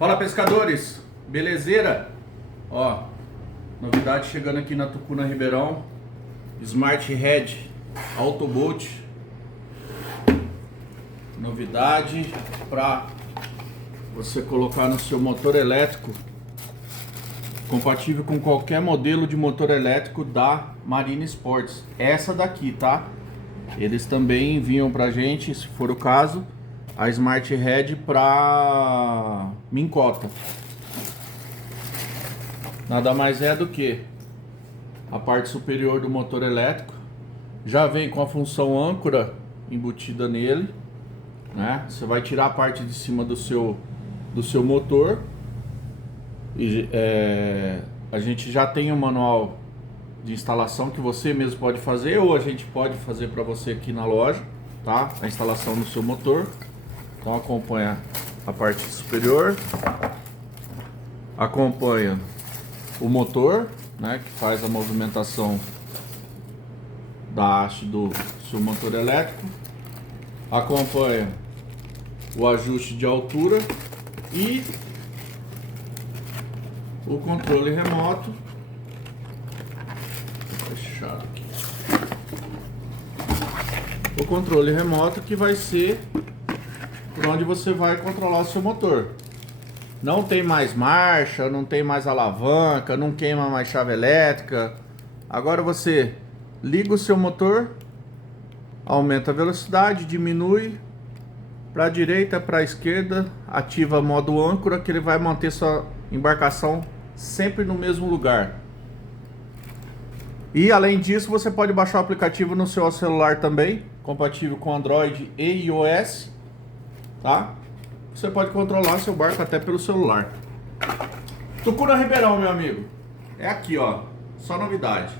Fala, pescadores, belezeira? Ó, novidade chegando aqui na Tucuna Ribeirão, Smart Head Autobolt. Novidade para você colocar no seu motor elétrico, compatível com qualquer modelo de motor elétrico da Marine Sports. Essa daqui, tá? Eles também enviam pra gente, se for o caso, a Smart Head para Mincota. Nada mais é do que a parte superior do motor elétrico. Já vem com a função âncora embutida nele, né? Você vai tirar a parte de cima do seu motor. E, a gente já tem um manual de instalação que você mesmo pode fazer, ou a gente pode fazer para você aqui na loja, tá? A instalação no seu motor. Então acompanha a parte superior, acompanha o motor, né, que faz a movimentação da haste do seu motor elétrico, acompanha o ajuste de altura e o controle remoto. Vou fechar aqui. O controle remoto que vai ser por onde você vai controlar o seu motor. Não tem mais marcha, não tem mais alavanca, não queima mais chave elétrica. Agora você liga o seu motor, aumenta a velocidade, diminui para a direita, para a esquerda, ativa modo âncora, que ele vai manter sua embarcação sempre no mesmo lugar. E além disso, você pode baixar o aplicativo no seu celular também, compatível com Android e iOS, tá? Você pode controlar seu barco até pelo celular. Tucuna Ribeirão, meu amigo. É aqui, ó. Só novidade.